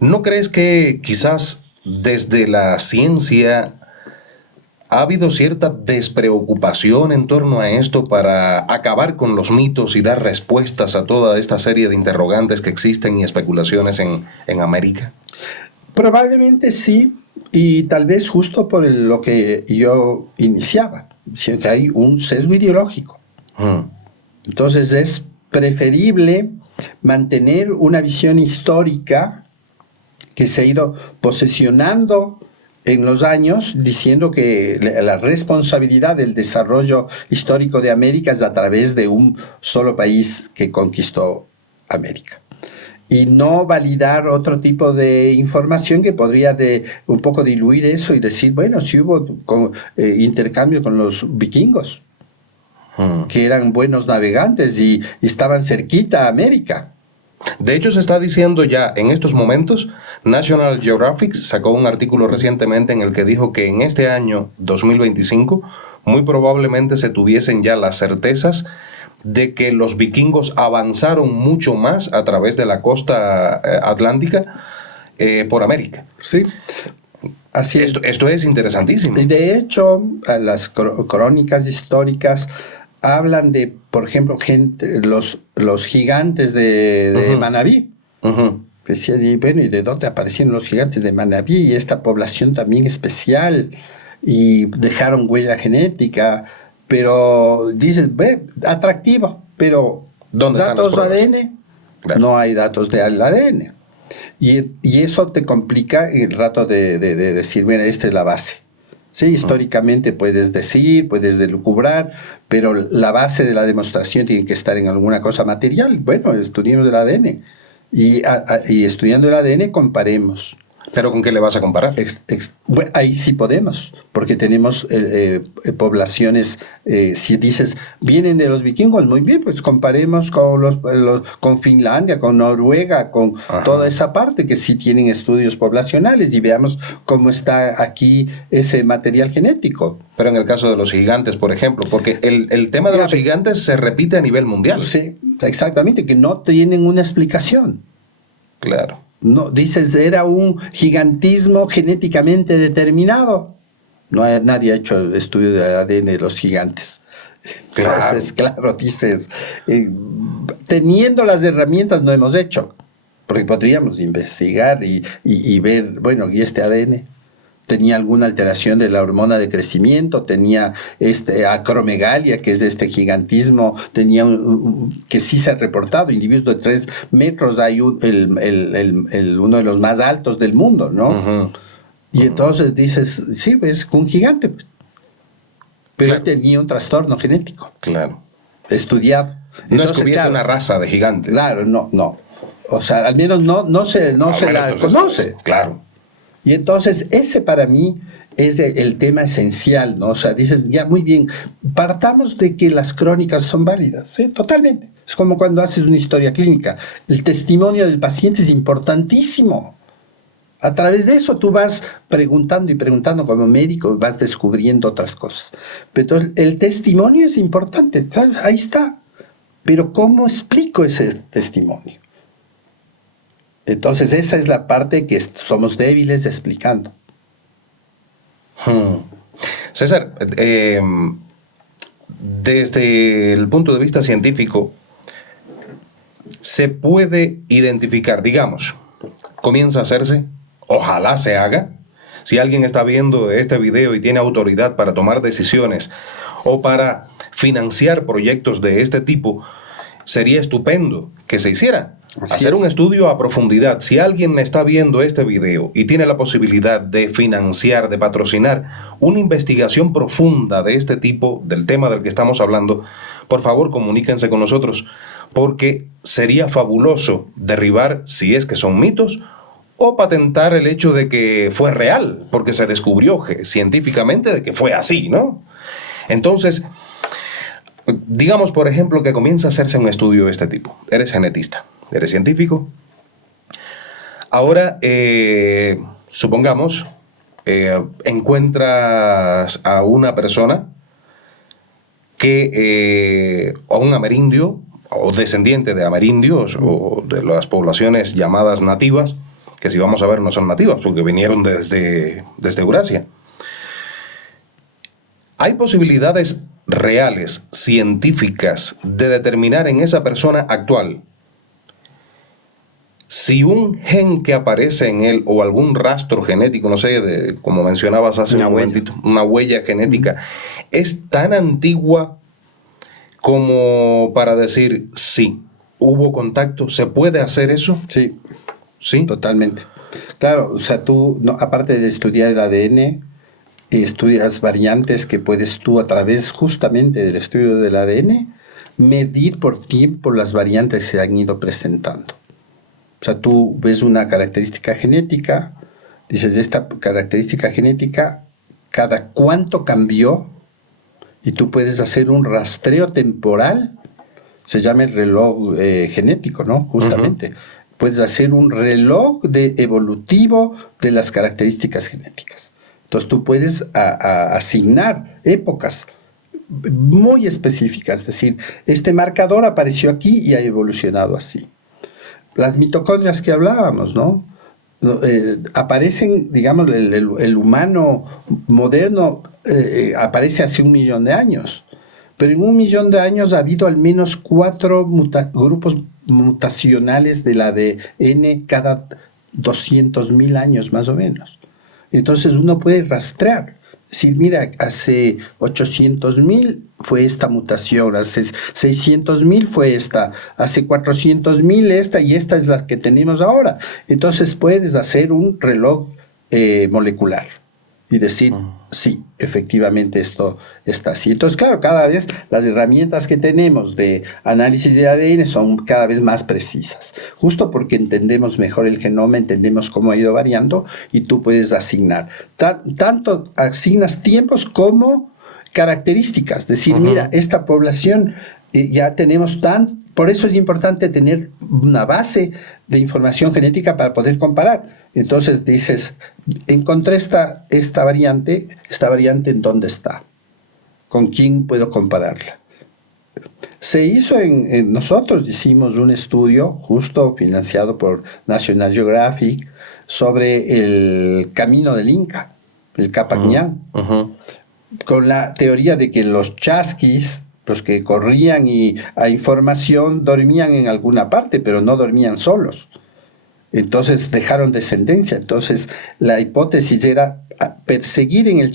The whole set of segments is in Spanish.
¿No crees que quizás desde la ciencia ha habido cierta despreocupación en torno a esto para acabar con los mitos y dar respuestas a toda esta serie de interrogantes que existen y especulaciones en América? Probablemente sí, y tal vez justo por lo que yo iniciaba, sino que hay un sesgo ideológico. Entonces es preferible mantener una visión histórica que se ha ido posesionando en los años, diciendo que la responsabilidad del desarrollo histórico de América es a través de un solo país que conquistó América. Y no validar otro tipo de información que podría un poco diluir eso y decir, bueno, sí hubo intercambio con los vikingos, que eran buenos navegantes y estaban cerquita a América. De hecho, se está diciendo ya en estos momentos, National Geographic sacó un artículo recientemente en el que dijo que en este año 2025 muy probablemente se tuviesen ya las certezas de que los vikingos avanzaron mucho más a través de la costa atlántica por América. Sí. Así esto es interesantísimo. Y de hecho, las crónicas históricas hablan de, por ejemplo, los gigantes de Manabí. Decía, bueno, ¿y de dónde aparecieron los gigantes de Manabí? Y esta población también especial, y dejaron huella genética, pero dices, atractivo, pero datos de ADN, claro. No hay datos del ADN. Y eso te complica el rato de decir, mira, esta es la base. Sí, históricamente puedes decir, puedes delucubrar, pero la base de la demostración tiene que estar en alguna cosa material. Bueno, estudiemos el ADN. Y estudiando el ADN comparemos. ¿Pero con qué le vas a comparar? Bueno, ahí sí podemos, porque tenemos poblaciones, si dices, vienen de los vikingos, muy bien, pues comparemos con Finlandia, con Noruega, con toda esa parte que sí tienen estudios poblacionales y veamos cómo está aquí ese material genético. Pero en el caso de los gigantes, por ejemplo, porque el tema de los gigantes se repite a nivel mundial. Sí, exactamente, que no tienen una explicación. Claro. No, dices, era un gigantismo genéticamente determinado. Nadie ha hecho estudio de ADN de los gigantes. Entonces, claro, dices, teniendo las herramientas no hemos hecho, porque podríamos investigar y ver, bueno, ¿y este ADN? ¿Tenía alguna alteración de la hormona de crecimiento? ¿Tenía acromegalia, que es gigantismo? ¿Tenía que sí se ha reportado? Individuos de 3 metros, hay uno de los más altos del mundo, ¿no? Y entonces dices, sí, es un gigante. Pero él tenía un trastorno genético. Claro. Estudiado. No es que hubiese una raza de gigantes. Claro, no. O sea, al menos no se la conoce. Claro. Y entonces ese para mí es el tema esencial, ¿no? O sea, dices, ya muy bien, partamos de que las crónicas son válidas, ¿sí? Totalmente. Es como cuando haces una historia clínica. El testimonio del paciente es importantísimo. A través de eso tú vas preguntando y preguntando como médico, vas descubriendo otras cosas. Pero el testimonio es importante, claro, ahí está. Pero ¿cómo explico ese testimonio? Entonces esa es la parte que somos débiles explicando. César, desde el punto de vista científico, se puede identificar, digamos, comienza a hacerse, ojalá se haga, si alguien está viendo este video y tiene autoridad para tomar decisiones o para financiar proyectos de este tipo, sería estupendo que se hiciera. Hacer un estudio a profundidad. Si alguien está viendo este video y tiene la posibilidad de financiar, de patrocinar una investigación profunda de este tipo, del tema del que estamos hablando, por favor comuníquense con nosotros, porque sería fabuloso derribar, si es que son mitos, o patentar el hecho de que fue real, porque se descubrió científicamente de que fue así, ¿no? Entonces, digamos, por ejemplo, que comienza a hacerse un estudio de este tipo. Eres genetista. Eres científico. Ahora, supongamos, encuentras a una persona que, o un amerindio, o descendiente de amerindios, o de las poblaciones llamadas nativas, que si vamos a ver no son nativas, porque vinieron desde Eurasia. ¿Hay posibilidades reales, científicas, de determinar en esa persona actual si un gen que aparece en él o algún rastro genético, no sé, como mencionabas hace un momentito, una huella genética, es tan antigua como para decir, sí, hubo contacto? ¿Se puede hacer eso? Sí, sí, totalmente. Claro, o sea, tú, no, aparte de estudiar el ADN, estudias variantes que puedes tú, a través justamente del estudio del ADN, medir por tiempo las variantes que se han ido presentando. O sea, tú ves una característica genética, dices, esta característica genética, ¿cada cuánto cambió? Y tú puedes hacer un rastreo temporal, se llama el reloj genético, ¿no? Justamente. Puedes hacer un reloj evolutivo de las características genéticas. Entonces tú puedes asignar épocas muy específicas, es decir, este marcador apareció aquí y ha evolucionado así. Las mitocondrias que hablábamos, ¿no? Aparecen, digamos, el humano moderno aparece hace 1 millón de años, pero en 1 millón de años ha habido al menos 4 grupos mutacionales del ADN cada 200.000 años más o menos. Entonces uno puede rastrear, decir, mira, hace 800.000 fue esta mutación, hace 600.000 fue esta, hace 400.000 esta, y esta es la que tenemos ahora. Entonces puedes hacer un reloj molecular y decir, sí, efectivamente esto está así. Entonces, claro, cada vez las herramientas que tenemos de análisis de ADN son cada vez más precisas, justo porque entendemos mejor el genoma, entendemos cómo ha ido variando, y tú puedes asignar. Tanto asignas tiempos como características, decir, mira, esta población ya tenemos por eso es importante tener una base de información genética para poder comparar. Entonces dices, encontré esta variante ¿en dónde está? ¿Con quién puedo compararla? Se hizo nosotros hicimos un estudio justo financiado por National Geographic sobre el camino del Inca, el Capac Ñan, con la teoría de que los chasquis, los que corrían y a información, dormían en alguna parte, pero no dormían solos. Entonces dejaron descendencia. Entonces la hipótesis era perseguir en el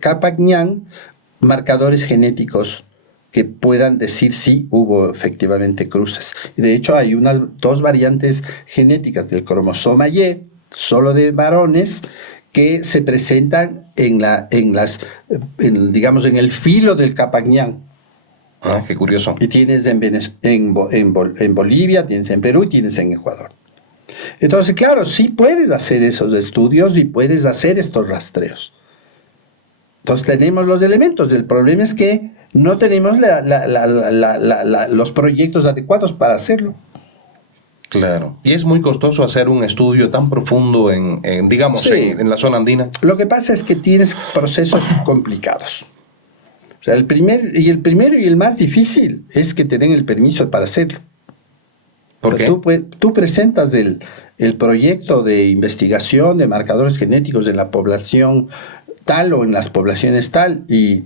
Capac Ñan marcadores genéticos que puedan decir si hubo efectivamente cruces. Y de hecho hay 2 variantes genéticas del cromosoma Y, solo de varones, que se presentan digamos, en el filo del Capac Ñan. Ah, qué curioso. Y tienes en Bolivia, tienes en Perú y tienes en Ecuador. Entonces, claro, sí puedes hacer esos estudios y puedes hacer estos rastreos. Entonces tenemos los elementos. El problema es que no tenemos los proyectos adecuados para hacerlo. Claro. Y es muy costoso hacer un estudio tan profundo en la zona andina. Lo que pasa es que tienes procesos complicados. O sea, el primero y el más difícil es que te den el permiso para hacerlo. ¿Por qué? Tú presentas el proyecto de investigación de marcadores genéticos de la población tal o en las poblaciones tal, y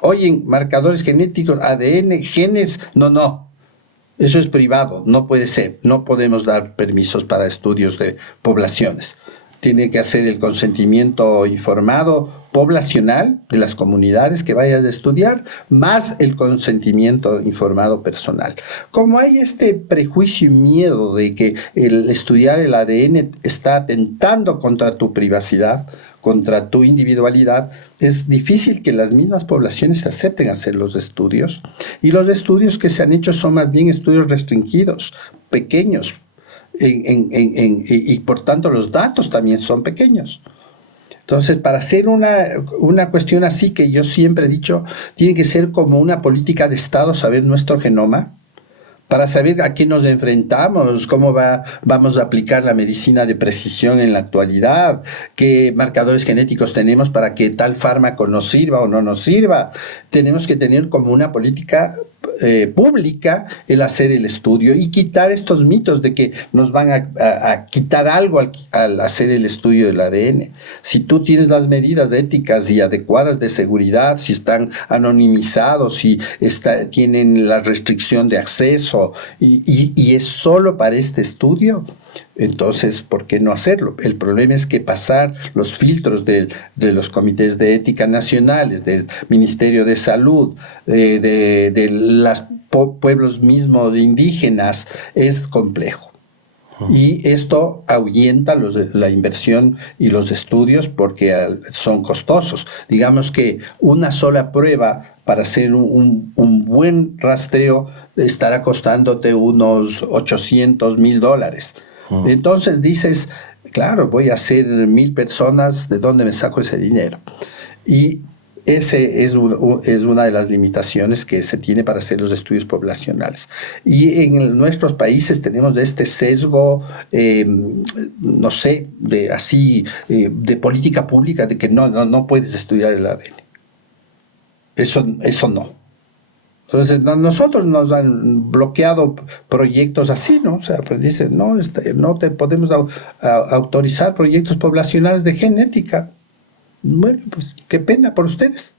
oyen, marcadores genéticos, ADN, genes, no. Eso es privado, no puede ser. No podemos dar permisos para estudios de poblaciones. Tiene que hacer el consentimiento informado poblacional de las comunidades que vayan a estudiar, más el consentimiento informado personal. Como hay este prejuicio y miedo de que el estudiar el ADN está atentando contra tu privacidad, contra tu individualidad, es difícil que las mismas poblaciones acepten hacer los estudios. Y los estudios que se han hecho son más bien estudios restringidos, pequeños, y por tanto los datos también son pequeños. Entonces, para hacer una cuestión así, que yo siempre he dicho, tiene que ser como una política de Estado, saber nuestro genoma, para saber a qué nos enfrentamos, cómo vamos a aplicar la medicina de precisión en la actualidad, qué marcadores genéticos tenemos para que tal fármaco nos sirva o no nos sirva. Tenemos que tener como una política pública el hacer el estudio y quitar estos mitos de que nos van a quitar algo al hacer el estudio del ADN. Si tú tienes las medidas éticas y adecuadas de seguridad, si están anonimizados, si tienen la restricción de acceso y es solo para este estudio, entonces, ¿por qué no hacerlo? El problema es que pasar los filtros de los comités de ética nacionales, del Ministerio de Salud, de los pueblos mismos indígenas, es complejo. Y esto ahuyenta la inversión y los estudios porque son costosos. Digamos que una sola prueba para hacer un buen rastreo estará costándote unos $800,000. Entonces dices, claro, voy a hacer 1,000 personas, ¿de dónde me saco ese dinero? Y ese es una de las limitaciones que se tiene para hacer los estudios poblacionales. Y en nuestros países tenemos este sesgo, no sé, de política pública, de que no puedes estudiar el ADN. Eso no. Entonces, nosotros nos han bloqueado proyectos así, ¿no? O sea, pues dicen, no te podemos autorizar proyectos poblacionales de genética. Bueno, pues qué pena por ustedes.